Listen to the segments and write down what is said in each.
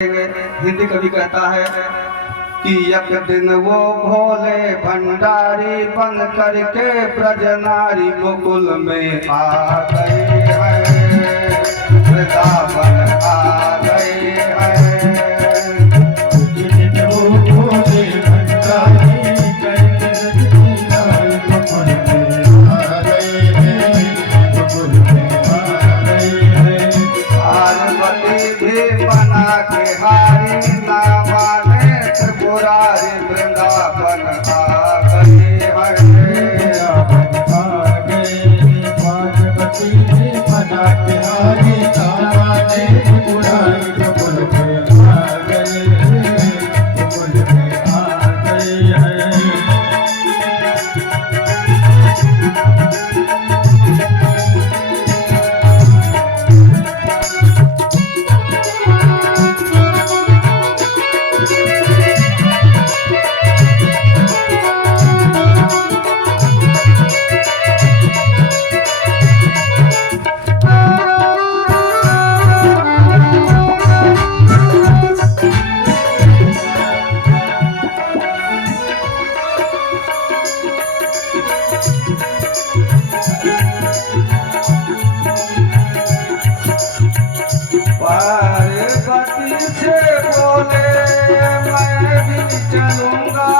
हिंदी कवि कहता है कि एक दिन वो भोले भंडारी बन करके ब्रजनारी गोकुल में आ गए हैं, वृंदावन आ गए हैं। पार्वती भी बना के हारी ना माने त्रिपुरारी वृंदावन आ गए हैं। पार्वती भी बना के हारी ना माने त्रिपुरारी गोकुल में आ गए हैं, गोकुल में आ गए हैं। पार्वती से बोले मैं भी चलूंगा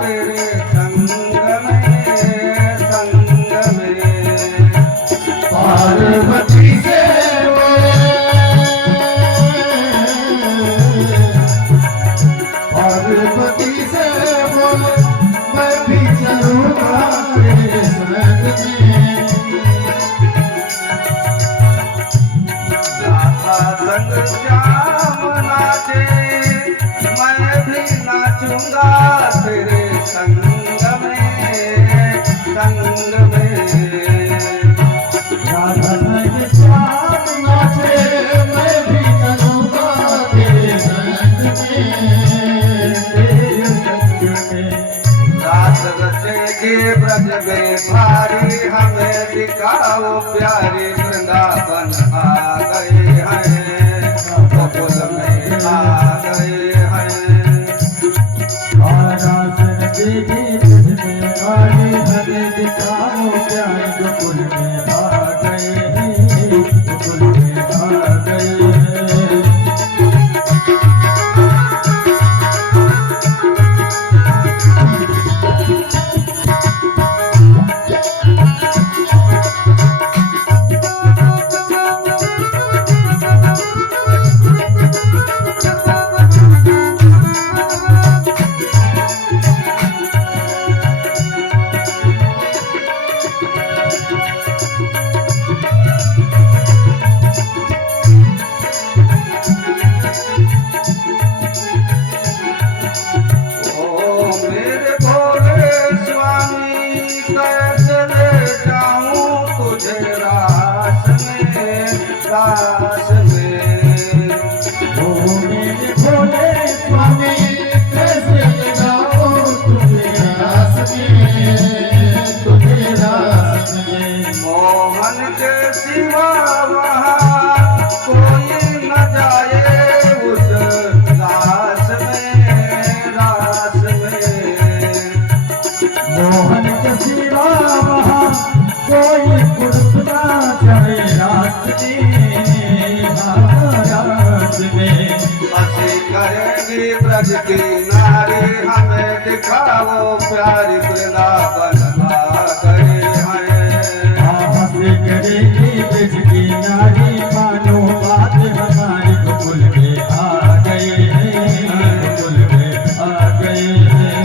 तेरे संग में, संग में। पार्वती से पार्वती से बोले मैं भी चलूंगा तेरे संग में। संग श्याम नाचे मैं भी नाचूंगा तेरे संग में, संग में। राधा संग श्याम नाचे मैं भी चलूंगा तेरे संग में, तेरे संग में। रात रचेगी ब्रज में भारी हमें दिखाओ प्यारी वृंदावन आ गए हैं, गोकुल में आ गए हैं। रात रचेगी ब्रज में भारी हमें दिखाओ प्यारी गोकुल में आ गए हैं, गोकुल में आ गए हैं। मेरे भोले स्वामी कैसे ले जाऊं तुझे रास में, रास में। ओ मेरे भोले स्वामी कैसे लगाओ तुझे रास में, तुझे रास में। मोहन के सिवा वहाँ कोई न जाए उस रास में, रास में। मोहन के सिवा वहाँ कोई पुरुष ना जाए रास में, हाँ, रास में। हंसी करेंगी ब्रज की नारी हमें दिखाओ प्यारी वृंदावन आ गए हैं। हंसी करेगी ब्रज की नारी मानो बात हमारी गोकुल में आ गए हैं, गोकुल में आ गए हैं।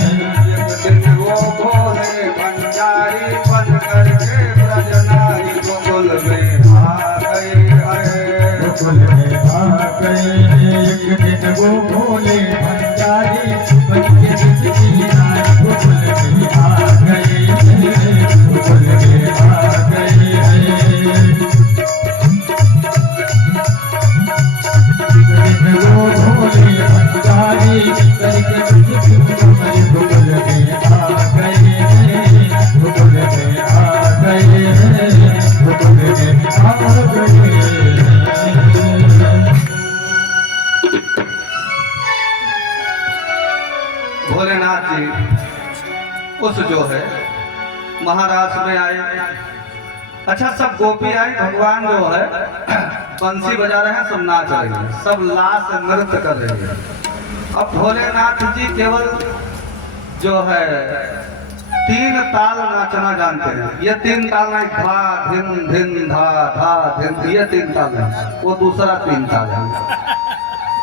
एक दिन वो भोले भंडारी बन करके ब्रजनारी गोकुल में आ गए हैं। गोकुल में आ गए हैं। एक दिन वो भोले भंडारी बन के ब्रज की नारी गोकुल में आ गए हैं, गोकुल में आ गए हैं। एक दिन वो भोले भंडारी बन के ब्रज की नारी गोकुल में आ गए हैं, गोकुल में आ गए हैं, गोकुल में आ गए हैं। भोलेनाथ जी उस जो है महाराष्ट्र में आए। अच्छा, सब गोपी आई, भगवान जो है बंसी बजा रहे हैं, सब नाच रहे हैं, सब लाश नृत्य कर रहे हैं। अब भोलेनाथ जी केवल जो है 3 ताल नाचना जानते हैं। ये 3 ताल नहीं, धा धिन धिन धा धा धिन, ये 3 ताल है, वो दूसरा 3 ताल है।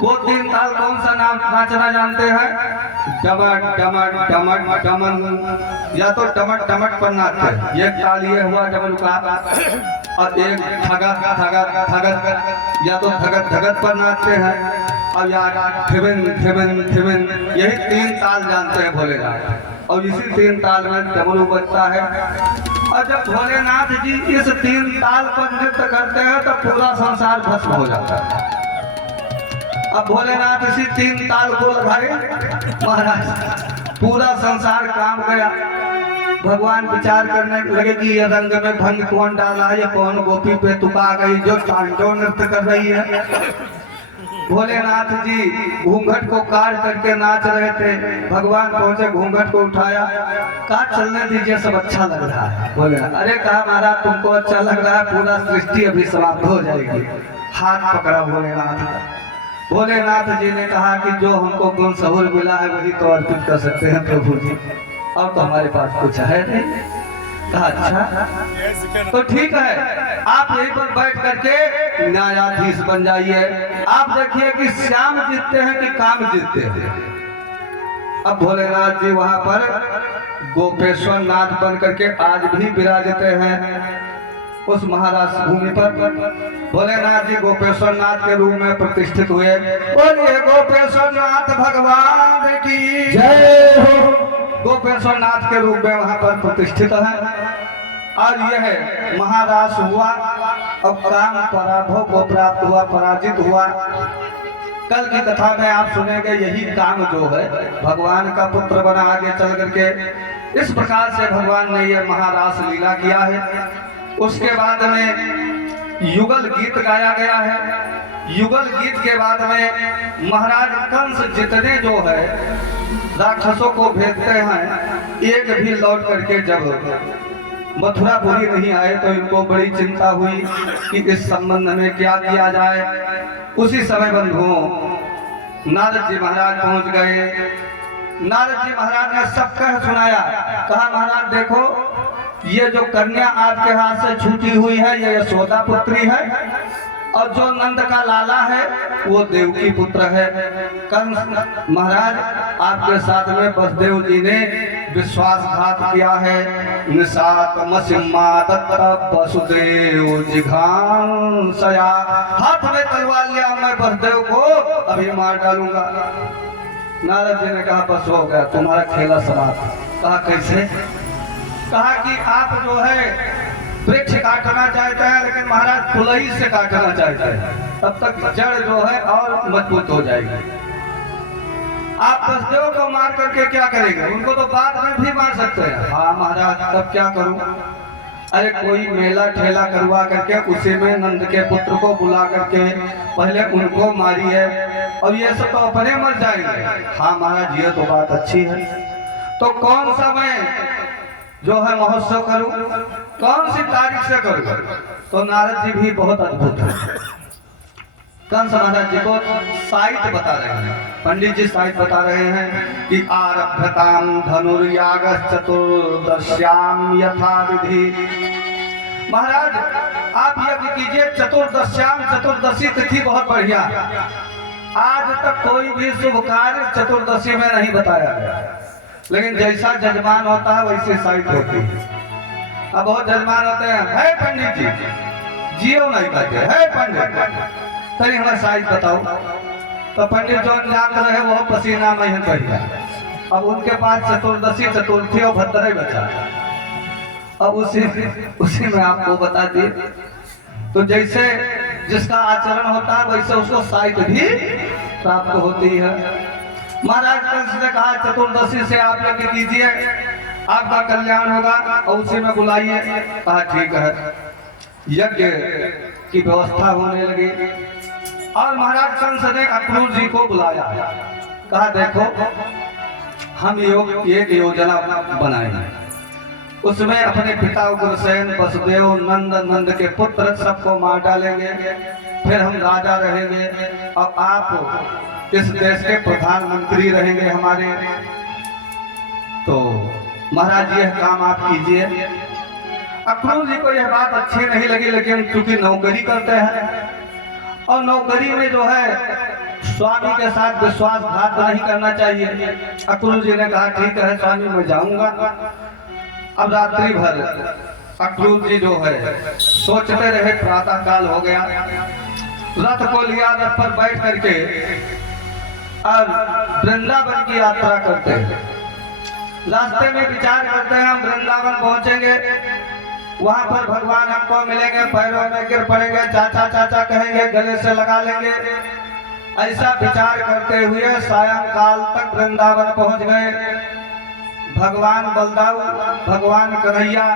वो 3 ताल कौन सा नाचना जानते हैं? डमट डमट डमट डमन, या तो डमट डमट पर नाचते हैं, एक ताल ये हुआ डमन का, और एक धगत धगत धगत, या तो धगत धगत पर नाचते हैं, और या थिबिन थिबिन थिबिन, यही 3 ताल जानते हैं भोलेनाथ। और इसी 3 ताल में डमरू बजता है। और जब भोलेनाथ जी इस 3 ताल पर नृत्य करते हैं तो पूरा संसार भस्म हो जाता है। अब भोलेनाथ इसी 3 ताल को लगाए, महाराज पूरा संसार काम गया। भगवान विचार करने लगे कि ये रंग में भंग कौन डाला, ये कौन गोपी पे तुका गई जो तांडव नृत्य कर रही है। भोलेनाथ जी घूंघट को काट करके नाच रहे थे। भगवान पहुंचे, घूंघट को उठाया, कहा चलने दीजिए, सब अच्छा लग रहा है। भोलेनाथ, अरे कहा महाराज तुमको अच्छा लग रहा है, पूरा सृष्टि अभी समाप्त हो जाएगी। हाथ पकड़ा भोलेनाथ का। भोलेनाथ जी ने कहा कि जो हमको गुण सहूर मिला है वही तो अर्पित कर सकते हैं प्रभु जी, और तो हमारे पास कुछ है नहीं। कहा अच्छा तो ठीक है, आप यहीं पर बैठ करके न्यायाधीश बन जाइए। आप देखिए कि श्याम जीतते हैं कि काम जीतते हैं। अब भोलेनाथ जी वहां पर गोपेश्वर नाथ बन करके आज भी विराजते हैं उस महाराष्ट्र भूमि पर। भोलेनाथ जी गोपेश्वर नाथ के रूप में प्रतिष्ठित हुए। बोलिए गोपेश्वर नाथ भगवान की जय हो। गोपेश्वर नाथ के रूप में वहां पर प्रतिष्ठित है। और यह महाराष्ट्र हुआ, अब काम पराभव को प्राप्त हुआ, पराजित हुआ। कल की कथा में आप सुनेंगे यही काम जो है भगवान का पुत्र बना आगे चल करके। इस प्रकार से भगवान ने यह महाराष्ट्र लीला किया है। उसके बाद में युगल गीत गाया गया है। युगल गीत के बाद में महाराज कंस जितने जो है राक्षसों को भेजते हैं, एक भी लौट करके जब मथुरापुरी नहीं आए तो इनको बड़ी चिंता हुई कि इस संबंध में क्या किया जाए। उसी समय बंधुओं नारद जी महाराज पहुंच गए। नारद जी महाराज ने सब कह सुनाया। कहा महाराज देखो, ये जो कन्या आपके हाथ से छूटी हुई है ये यशोदा पुत्री है, और जो नंद का लाला है वो देवकी पुत्र है। कंस महाराज आपके साथ में बसदेव जी ने विश्वासघात किया है। निशात मसिम्मा तत्र वसुदेव जिघांसया, हाथ में तलवार लिया, मैं बसदेव को अभी मार डालूंगा। नारद जी ने कहा बस हो गया, तुम्हारा खेला समाप्त। कहा कैसे? कहा कि आप जो है वृक्ष काटना चाहते हैं, लेकिन महाराज कुलही से काटना चाहते हैं, तब तक जड़ जो है और मजबूत हो जाएगी। आप बसदेव को मार करके क्या करेंगे? उनको तो बाद में भी मार सकते हैं। हाँ महाराज, तब क्या करूं? अरे कोई मेला ठेला करवा करके उसी में नंद के पुत्र को बुला करके पहले उनको मारिए, और ये सब तो अपने मर जाएंगे। हाँ महाराज, ये तो बात अच्छी है। तो कौन सा मैं जो है महोत्सव करूं, कौन सी तारीख से करूं? तो नारद जी भी बहुत अद्भुत है। कंस महाराज जी को साहित्य बता रहे हैं, पंडित जी साहित्य बता रहे हैं कि आरभ्यताम धनुर्याग चतुर्दश्याम यथा विधि। महाराज आप यज्ञ कीजिए चतुर्दश्याम, चतुर्दशी तिथि बहुत बढ़िया। आज तक कोई भी शुभ कार्य चतुर्दशी में नहीं बताया गया, लेकिन जैसा जजमान होता है वैसे साहित्य होती है। अब बहुत जजमान होते हैं, है पंडित जी जियो नहीं कहते, है पंडित तरी हमारा साहित्य बताओ। तो पंडित जो जान रहे वो पसीना में कहिए। अब उनके पास चतुर्दशी, चतुर्थी और भद्रई बचा। अब उसी में आपको बता दिए। तो जैसे जिसका आचरण होता है वैसे उसको साहित्य भी प्राप्त होती है। महाराज कंस ने कहा चतुर्दशी से आप यज्ञ कीजिए, आपका कल्याण होगा, और उसी में बुलाइए। कहा ठीक है। यज्ञ की व्यवस्था होने लगी, और महाराज कंस ने अक्रूर जी को बुलाया। कहा देखो हम एक योजना बनाएंगे। उसमें अपने पिता उग्रसेन, वसुदेव, नंद, नंद के पुत्र सबको मार डालेंगे, फिर हम राजा रहेंगे और आप इस देश के प्रधानमंत्री रहेंगे हमारे। तो महाराज यह काम आप कीजिए। अक्रूर जी को यह बात अच्छी नहीं लगी, लेकिन चूंकि नौकरी करते हैं और नौकरी में जो है स्वामी के साथ विश्वासघात नहीं करना चाहिए। अक्रूर जी ने कहा ठीक है स्वामी मैं जाऊंगा। अब रात्रि भर अक्रूर जी जो है सोचते रहे। प्रातः काल हो गया, रथ को लिया, रथ पर बैठ करके और वृंदावन की यात्रा करते हैं। रास्ते में विचार करते हैं हम वृंदावन पहुंचेंगे, वहां पर भगवान हमको मिलेंगे, पैरों में गिर पड़ेंगे, चाचा चाचा कहेंगे, गले से लगा लेंगे। ऐसा विचार करते हुए सायंकाल तक वृंदावन पहुंच गए। भगवान बलदाऊ, भगवान कन्हैया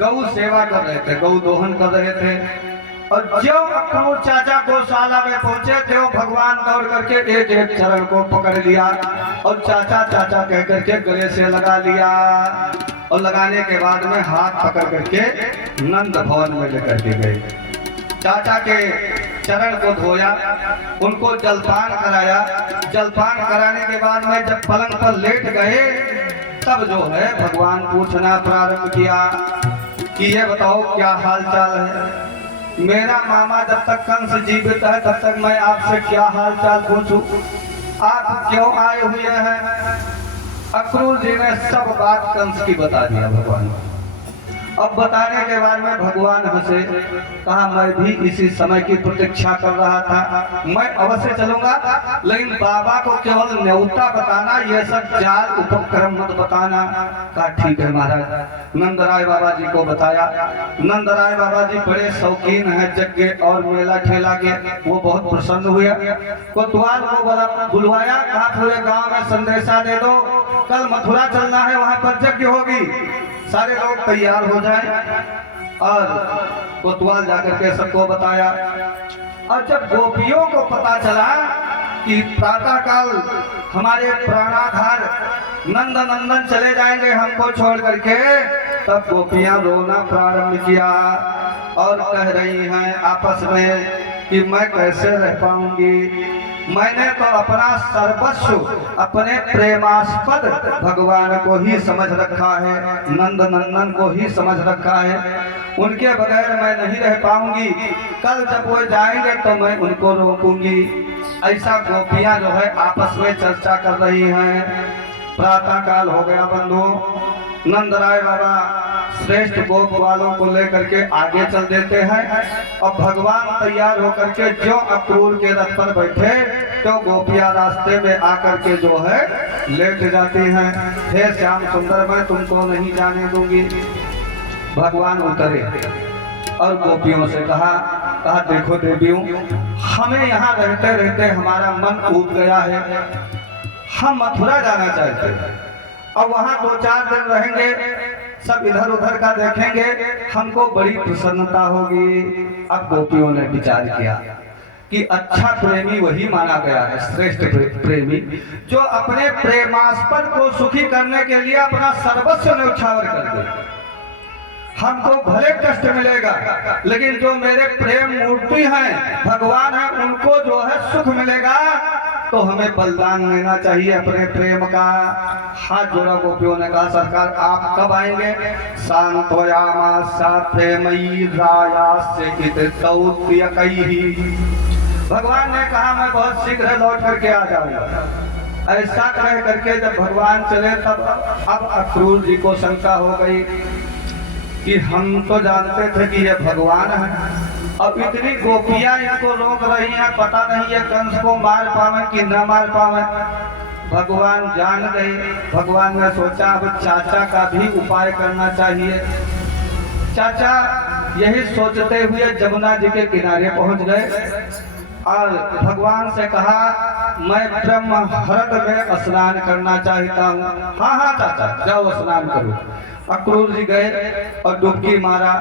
गौ सेवा कर रहे थे, गौ दोहन कर रहे थे। और जो अक्रूर चाचा गौशाला में पहुंचे थे, भगवान दौड़ करके एक एक चरण को पकड़ लिया और चाचा चाचा कह करके गले से लगा लिया। और लगाने के बाद में हाथ पकड़ करके नंद भवन में लेकर के गए। चाचा के चरण को धोया, उनको जलपान कराया। जलपान कराने के बाद में जब पलंग पर लेट गए, तब जो है भगवान पूछना प्रारंभ किया कि ये बताओ क्या हाल चाल है। मेरा मामा जब तक कंस जीवित है तब तक मैं आपसे क्या हाल चाल पूछूं, आप क्यों आए हुए हैं। अक्रूर जी ने सब बात कंस की बता दिया भगवान को। अब बताने के बाद में भगवान हंसे, कहा मैं भी इसी समय की प्रतीक्षा कर रहा था, मैं अवश्य चलूंगा, लेकिन बाबा को केवल न्योता बताना, ये सब जाल उपक्रम मत बताना। कहा ठीक है महाराज। नंदराय बाबा जी को बताया। नंदराय बाबा जी बड़े शौकीन हैं यज्ञ और मेला ठेला के, वो बहुत प्रसन्न हुए। कोतवाल को बुलवाया, कहा पूरे गाँव में संदेशा दे दो, कल मथुरा चलना है, वहाँ पर यज्ञ होगी, सारे लोग तैयार हो जाएं। और कोतवाल जाकर के सबको बताया। और जब गोपियों को पता चला कि प्रातः काल हमारे प्राणाधार नंद नंदन चले जाएंगे हमको छोड़ करके, तब गोपियां रोना प्रारंभ किया और कह रही हैं आपस में कि मैं कैसे रह पाऊंगी। मैंने तो अपना सर्वस्व अपने प्रेमास्पद भगवान को ही समझ रखा है, नंद नंदन को ही समझ रखा है, उनके बगैर मैं नहीं रह पाऊंगी। कल जब वो जाएंगे तो मैं उनको रोकूंगी। ऐसा गोपियां जो है आपस में चर्चा कर रही हैं। प्रातः काल हो गया बंधुओं। नंदराय बाबा श्रेष्ठ गोप वालों को लेकर के आगे चल देते हैं और भगवान तैयार होकर के जो अक्रूर के रथ पर बैठे, तो गोपियां रास्ते में आकर के जो है लेट जाती हैं। हे श्याम सुंदर मैं तुमको नहीं जाने दूंगी। भगवान उतरे और गोपियों से कहा देखो देवियों, हमें यहाँ रहते रहते हमारा मन ऊब गया है, हम मथुरा जाना चाहते हैं और वहाँ 2-4 दिन रहेंगे, सब इधर उधर का देखेंगे, हमको बड़ी प्रसन्नता होगी। अब गोपियों ने विचार किया कि अच्छा प्रेमी वही माना गया है, श्रेष्ठ प्रेमी जो अपने प्रेमास्पद को सुखी करने के लिए अपना सर्वस्व न्यौछावर कर दे। हमको भले कष्ट मिलेगा, लेकिन जो मेरे प्रेम मूर्ति हैं, भगवान है, उनको जो है सुख मिलेगा, तो हमें बलिदान लेना चाहिए अपने प्रेम का। हाथ जोड़ा गोपियों ने कहा सरकार आप कब आएंगे। सांत्वयामा सा प्रेमयी राया से भगवान ने कहा मैं बहुत शीघ्र लौट करके आ जाऊंगा। ऐसा कह करके जब भगवान चले, तब अब अक्रूर जी को शंका हो गई कि हम तो जानते थे कि ये भगवान है, अब इतनी गोपियां इनको रोक रही हैं, पता नहीं ये कंस को मार पावे कि न मार पावे। भगवान जान गए। भगवान ने सोचा अब चाचा का भी उपाय करना चाहिए। चाचा यही सोचते हुए जमुना जी के किनारे पहुंच गए और भगवान से कहा मैं ब्रह्महरद में स्नान करना चाहता हूँ। हाँ चाचा जाओ स्नान करो। अक्रूर जी गए और डुबकी मारा,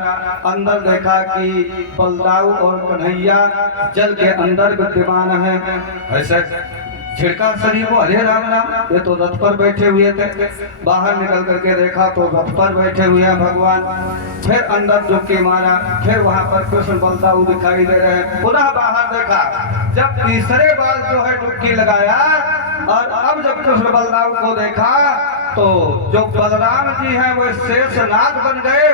अंदर देखा कि बलदाऊ और कन्हैया जल के अंदर विद्यमान है। ऐसे छिड़का शरीर को, अरे राम राम, ये तो रथ पर बैठे हुए थे। बाहर निकल करके देखा तो रथ पर बैठे हुए हैं भगवान। फिर अंदर डुबकी मारा, फिर वहां पर कृष्ण बलदाऊ दिखाई दे रहे हैं। पुनः बाहर देखा, जब तीसरे बार जो है डुबकी लगाया और अब जब कृष्ण बलदाऊ को देखा तो जो बलराम जी हैं वो शेषनाग बन गए।